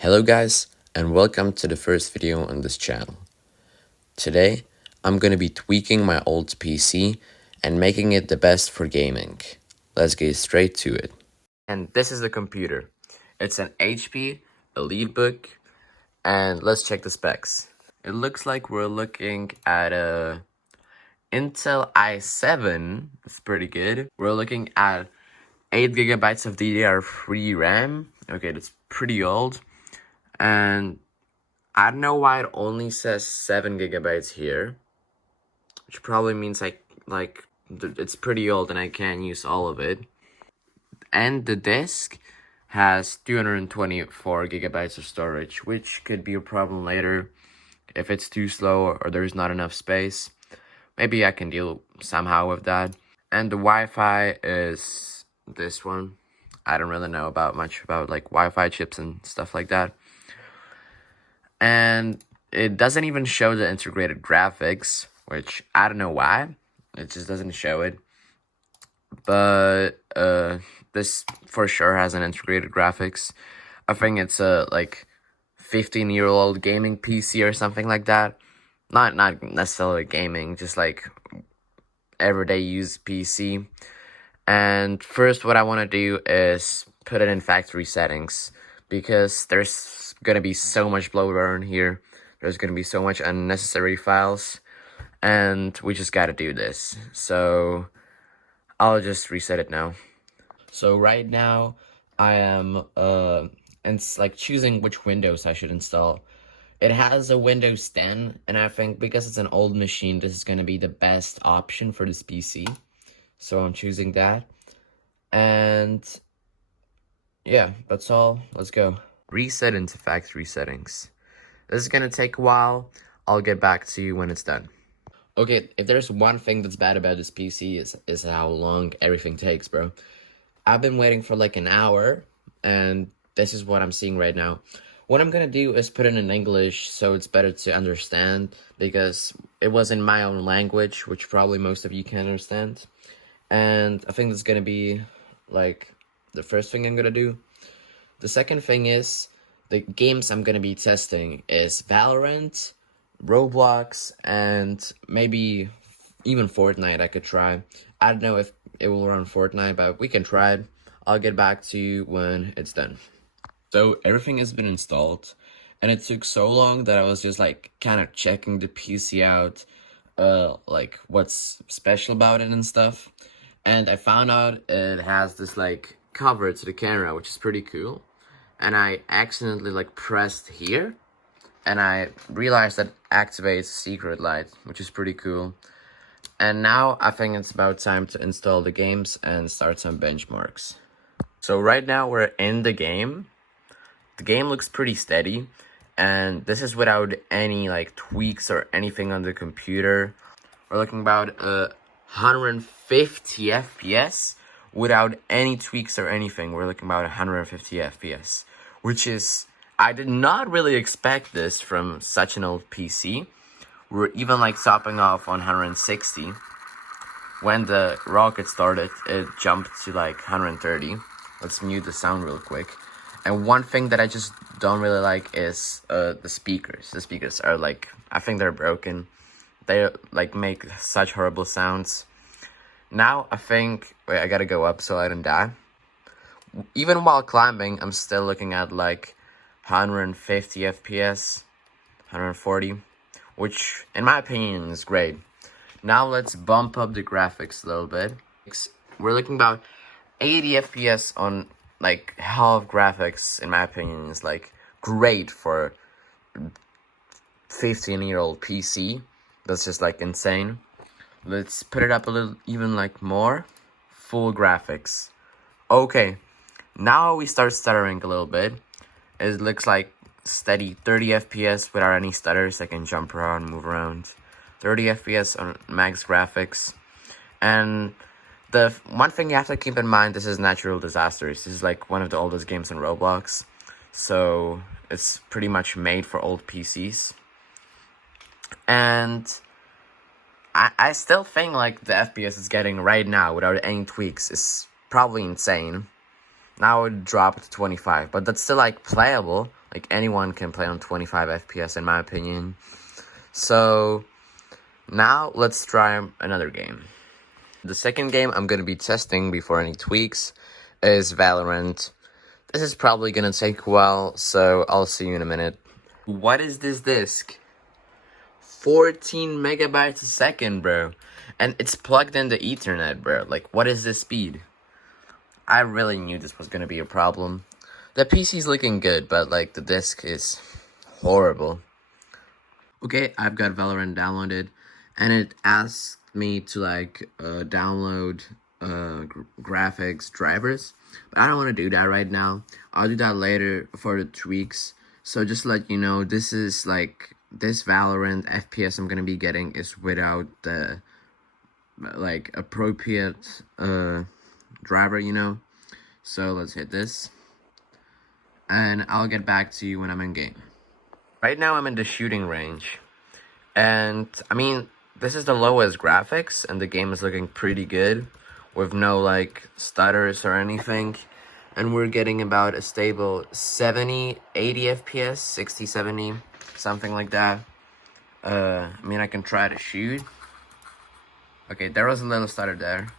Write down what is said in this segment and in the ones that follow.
Hello guys, and welcome to the first video on this channel. Today, I'm gonna be tweaking my old PC and making it the best for gaming. Let's get straight to it. And this is the computer. It's an HP EliteBook, and let's check the specs. It looks like we're looking at a Intel i7, it's pretty good. We're looking at 8 gigabytes of DDR3 RAM. Okay, that's pretty old. And I don't know why it only says 7 gigabytes here, which probably means it's pretty old and I can't use all of it. And the disk has 224 gigabytes of storage, which could be a problem later if it's too slow or there's not enough space. Maybe I can deal somehow with that. And the Wi-Fi is this one. I don't really know much about like Wi-Fi chips and stuff like that. And it doesn't even show the integrated graphics, which I don't know why. It just doesn't show it. But this for sure has an integrated graphics. I think it's a like 15-year-old gaming PC or something like that. Not necessarily gaming, just like everyday use PC. And first what I want to do is put it in factory settings, because there's gonna be so much bloatware in here. There's gonna be so much unnecessary files, and we just gotta do this. So I'll just reset it now. So right now I am and it's like choosing which Windows I should install. It has a Windows 10, and I think because it's an old machine, this is gonna be the best option for this PC. So I'm choosing that. And yeah, that's all. Let's go. Reset into factory settings. This is gonna take a while. I'll get back to you when it's done. Okay, if there's one thing that's bad about this PC is how long everything takes, bro. I've been waiting for like an hour, and this is what I'm seeing right now. What I'm gonna do is put it in English so it's better to understand, because it was in my own language, which probably most of you can understand. And I think that's gonna be like the first thing I'm gonna do. The second thing is the games I'm gonna be testing is Valorant, Roblox, and maybe even Fortnite I could try. I don't know if it will run Fortnite, but we can try it. I'll get back to you when it's done. So everything has been installed, and it took so long that I was just like kind of checking the PC out, like what's special about it and stuff. And I found out it has this like cover to the camera, which is pretty cool. And I accidentally like pressed here, and I realized that activates secret light, which is pretty cool. And now I think it's about time to install the games and start some benchmarks. So right now we're in the game. The game looks pretty steady, and this is without any like tweaks or anything on the computer. We're looking about 150 FPS without any tweaks or anything. We're looking about 150 FPS, which is, I did not really expect this from such an old PC. We're even like topping off on 160. When the rocket started, it jumped to like 130. Let's mute the sound real quick. And one thing that I just don't really like is the speakers. The speakers are like, I think they're broken. They like make such horrible sounds. Now I think, wait, I gotta go up so I don't die. Even while climbing, I'm still looking at like 150 FPS, 140, which in my opinion is great. Now let's bump up the graphics a little bit. We're looking about 80 FPS on like half graphics. In my opinion is like great for 15-year-old PC. That's just like insane. Let's put it up a little, even like more. Full graphics. Okay, now we start stuttering a little bit. It looks like steady 30 FPS without any stutters. I can jump around, move around. 30 FPS on max graphics. And the one thing you have to keep in mind, this is Natural Disasters. This is like one of the oldest games in Roblox. So it's pretty much made for old PCs. And I still think like the FPS is getting right now without any tweaks is probably insane. Now it dropped to 25, but that's still like playable. Like, anyone can play on 25 FPS in my opinion. So now let's try another game. The second game I'm going to be testing before any tweaks is Valorant. This is probably going to take a while, so I'll see you in a minute. What is this disc? 14 megabytes a second, bro. And it's plugged into Ethernet, bro. Like, what is this speed? I really knew this was going to be a problem. The PC's looking good, but, like, the disc is horrible. Okay, I've got Valorant downloaded, and it asked me to, like, download graphics drivers. But I don't want to do that right now. I'll do that later for the tweaks. So just to let you know, this is, like, this Valorant FPS I'm going to be getting is without the, like, appropriate driver, you know. So let's hit this, and I'll get back to you when I'm in game. Right now I'm in the shooting range, and I mean, this is the lowest graphics, and the game is looking pretty good with no, like, stutters or anything. And we're getting about a stable 70, 80 FPS, 60, 70, something like that. I mean, I can try to shoot. Okay, there was a little stutter there,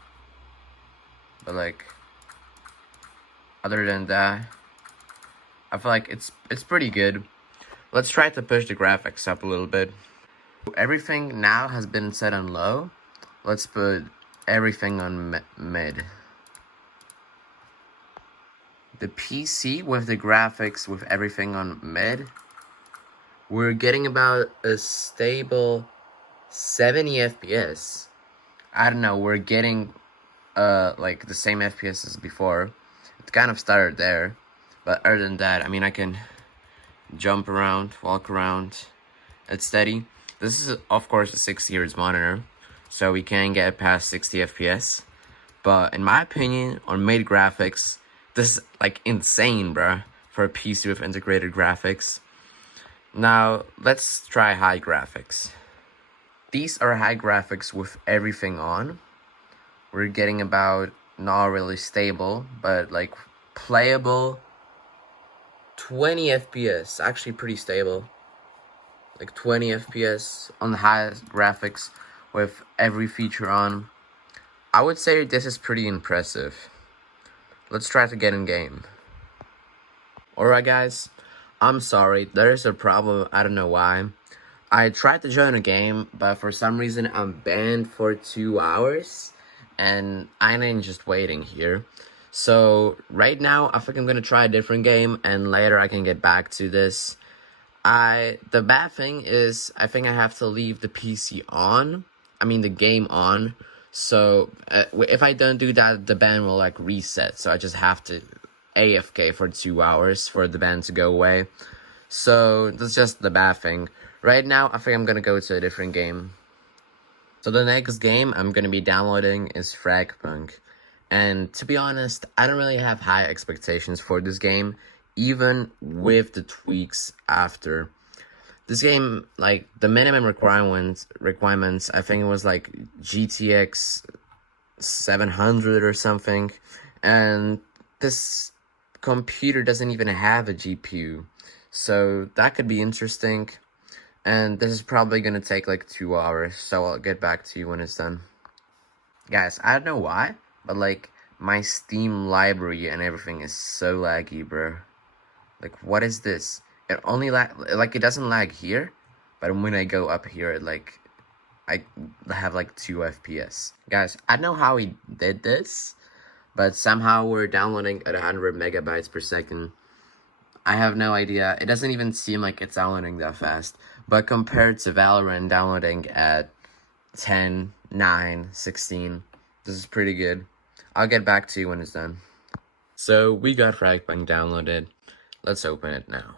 but, like, other than that, I feel like it's pretty good. Let's try to push the graphics up a little bit. Everything now has been set on low. Let's put everything on mid. The PC with the graphics with everything on mid, we're getting about a stable 70 FPS. I don't know, we're getting like the same FPS as before. It kind of started there, but other than that, I mean, I can jump around, walk around. It's steady. This is, of course, a 60 Hz monitor, so we can get past 60 FPS. But in my opinion, on mid graphics, this is, like, insane, bruh, for a PC with integrated graphics. Now, let's try high graphics. These are high graphics with everything on. We're getting about, not really stable, but, like, playable 20 FPS. Actually pretty stable. Like 20 FPS on the highest graphics with every feature on. I would say this is pretty impressive. Let's try to get in game. Alright guys, I'm sorry, there is a problem, I don't know why. I tried to join a game, but for some reason I'm banned for 2 hours, and I ain't just waiting here. So right now, I think I'm gonna try a different game, and later I can get back to this. The bad thing is, I think I have to leave the PC on. I mean, the game on. So, if I don't do that, the ban will, like, reset. So I just have to AFK for 2 hours for the ban to go away. So, that's just the bad thing. Right now, I think I'm gonna go to a different game. So the next game I'm gonna be downloading is Fragpunk. And to be honest, I don't really have high expectations for this game, even with the tweaks after. This game, like, the minimum requirements, I think it was like GTX 700 or something, and this computer doesn't even have a GPU, so that could be interesting. And this is probably gonna take like 2 hours, so I'll get back to you when it's done. Guys, I don't know why, but, like, my Steam library and everything is so laggy, bro. Like, what is this? It only it doesn't lag here, but when I go up here, I have like 2 FPS. Guys, I don't know how he did this, but somehow we're downloading at 100 megabytes per second. I have no idea. It doesn't even seem like it's downloading that fast. But compared to Valorant downloading at 10, 9, 16, this is pretty good. I'll get back to you when it's done. So we got Fragpunk downloaded. Let's open it now.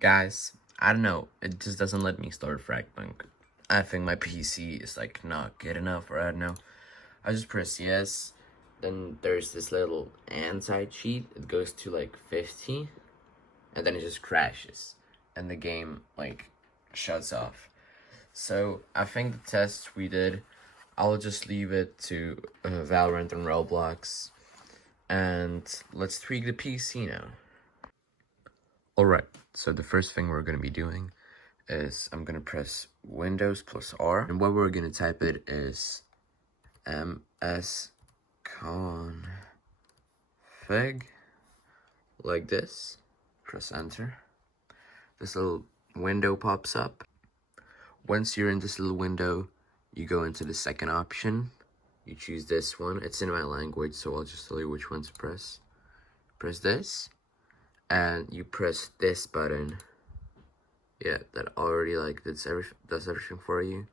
Guys, I don't know. It just doesn't let me start Fragpunk. I think my PC is, like, not good enough, or I don't know. I just press yes. Then there's this little anti-cheat. It goes to like 50, and then it just crashes, and the game, like, shuts off. So I think the tests we did, I'll just leave it to Valorant and Roblox, and let's tweak the PC now. Alright, so the first thing we're going to be doing is I'm going to press Windows plus R, and what we're going to type it is msconfig, like this. Press enter. This little window pops up. Once you're in this little window, you go into the second option. You choose this one. It's in my language, so I'll just tell you which one to press. Press this, and you press this button. Yeah, that already does everything for you.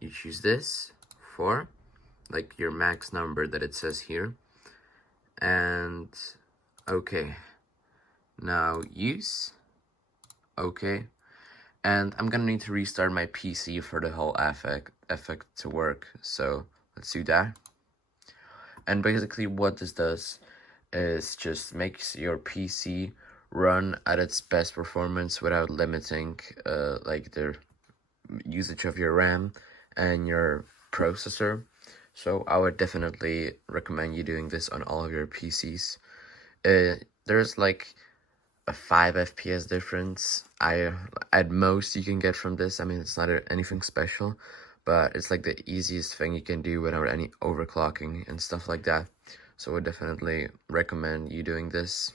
You choose this for like your max number that it says here, and okay. Now use. Okay. And I'm gonna need to restart my PC for the whole effect to work. So let's do that. And basically what this does is just makes your PC run at its best performance without limiting like the usage of your RAM and your processor. So I would definitely recommend you doing this on all of your PCs. There's like a 5 FPS difference at most you can get from this. I mean, it's not anything special, but it's like the easiest thing you can do without any overclocking and stuff like that. So I would definitely recommend you doing this.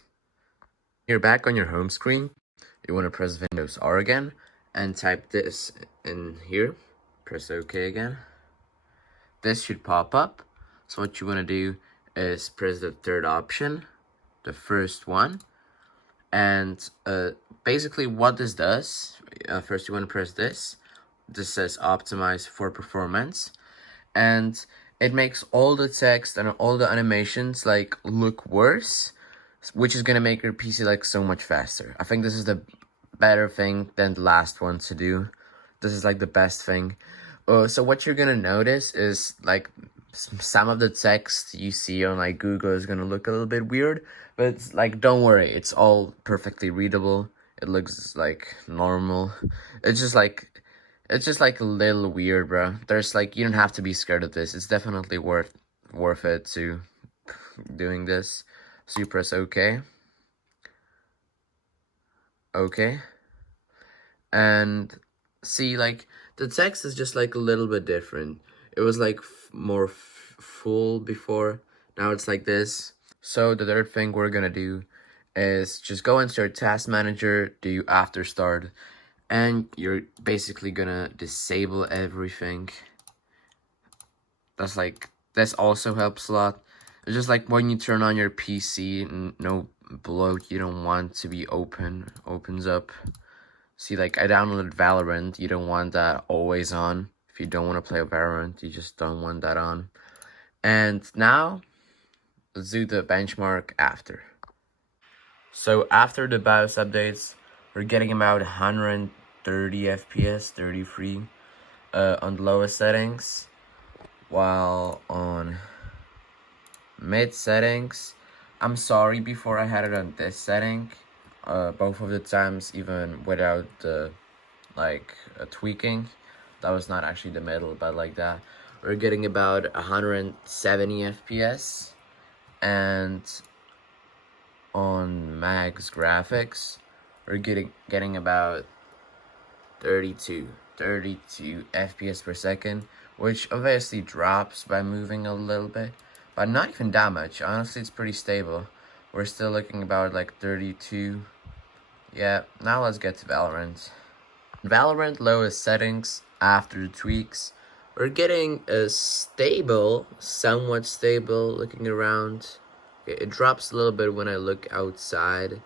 You're back on your home screen. You want to press Windows R again and type this in here. Press OK again. This should pop up. So what you want to do is press the third option, the first one. And basically what this does, first you want to press this. This says optimize for performance, and it makes all the text and all the animations like look worse, which is gonna make your PC like so much faster. I think this is the better thing than the last one to do. This is like the best thing. So what you're gonna notice is like some of the text you see on like Google is gonna look a little bit weird, but it's like, don't worry, it's all perfectly readable. It looks like normal. It's just like a little weird, bro. There's like, you don't have to be scared of this. It's definitely worth it to doing this. So you press OK. Okay. And see, like the text is just like a little bit different. It was like more full before. Now it's like this. So the third thing we're gonna do is just go into your task manager, do after start, and you're basically gonna disable everything. This also helps a lot. It's just like when you turn on your PC, no bloat you don't want to be opens up. See, like I downloaded Valorant. You don't want that always on. If you don't want to play Valorant, you just don't want that on. And now, let's do the benchmark after. So after the BIOS updates, we're getting about 130 FPS, 33 on the lowest settings, while on mid settings, I'm sorry, before I had it on this setting, both of the times, even without the tweaking, that was not actually the middle, but like that, we're getting about 170 FPS, and on max graphics, we're getting about 32 FPS per second, which obviously drops by moving a little bit, but not even that much. Honestly, it's pretty stable. We're still looking about like 32. Yeah, now let's get to Valorant. Valorant lowest settings after the tweaks. We're getting a stable, somewhat stable, looking around. It drops a little bit when I look outside.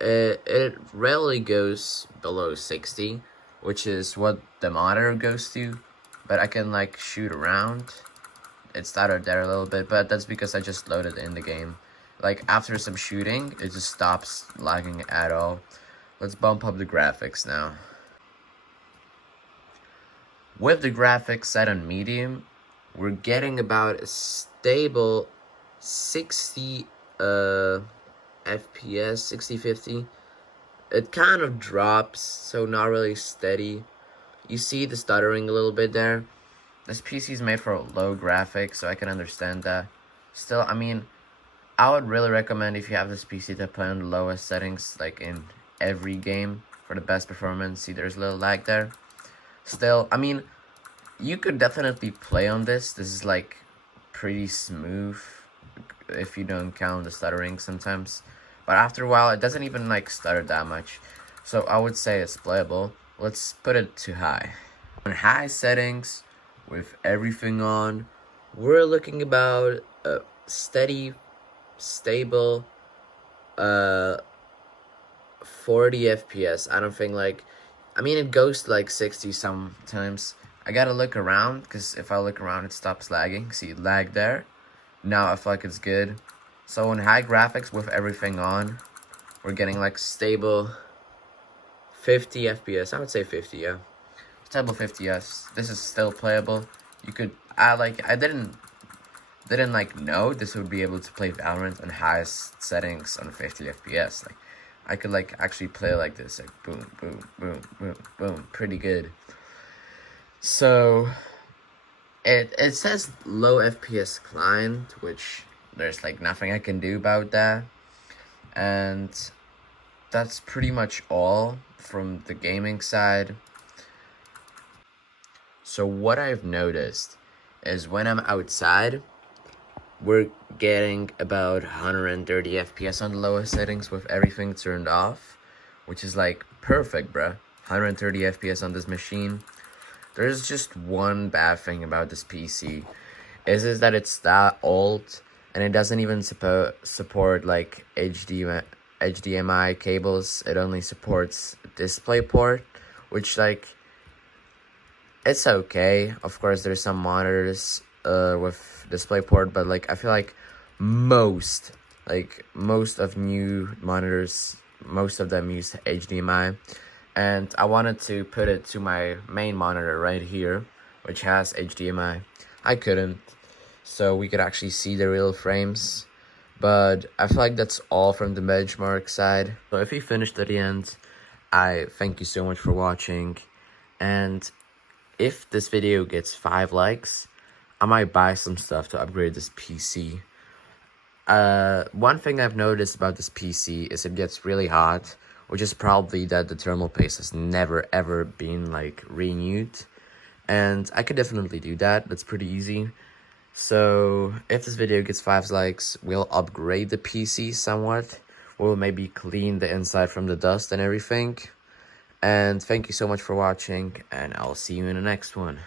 It rarely goes below 60, which is what the monitor goes to, but I can like shoot around. It stuttered there a little bit, but that's because I just loaded in the game. Like after some shooting, it just stops lagging at all. Let's bump up the graphics now. With the graphics set on medium, we're getting about a stable 60 FPS, 60-50. It kind of drops, so not really steady. You see the stuttering a little bit there. This PC is made for low graphics, so I can understand that. Still, I mean, I would really recommend, if you have this PC, to play on the lowest settings, like in every game, for the best performance. See, there's a little lag there. Still, I mean, you could definitely play on this. This is like pretty smooth if you don't count the stuttering sometimes. But after a while, it doesn't even like stutter that much. So I would say it's playable. Let's put it to high. On high settings, with everything on, we're looking about a steady, stable 40 FPS. I don't think like, I mean, it goes to like 60 sometimes. I gotta look around, because if I look around, it stops lagging. See, it lagged there. Now I feel like it's good. So on high graphics, with everything on, we're getting like stable 50 FPS. I would say 50, yeah. Stable 50 FPS. This is still playable. You could, I didn't like know this would be able to play Valorant on highest settings on 50 FPS. Like, I could like actually play like this, like boom, boom, boom, boom, boom, pretty good. So it says low FPS client, which there's like nothing I can do about that. And that's pretty much all from the gaming side. So what I've noticed is when I'm outside, we're getting about 130 FPS on the lowest settings with everything turned off, which is like perfect, bruh. 130 FPS on this machine. There's just one bad thing about this PC, is that it's that old, and it doesn't even support like HDMI cables. It only supports DisplayPort, which like, it's okay. Of course, there's some monitors with DisplayPort, but like, I feel like most of new monitors, most of them use HDMI. And I wanted to put it to my main monitor right here, which has HDMI. I couldn't, so we could actually see the real frames. But I feel like that's all from the benchmark side. So if you finished at the end, I thank you so much for watching. And if this video gets 5 likes, I might buy some stuff to upgrade this PC. One thing I've noticed about this PC is it gets really hot, which is probably that the thermal paste has never ever been like renewed. And I could definitely do that. That's pretty easy. So if this video gets 5 likes, we'll upgrade the PC somewhat. We'll maybe clean the inside from the dust and everything. And thank you so much for watching, and I'll see you in the next one.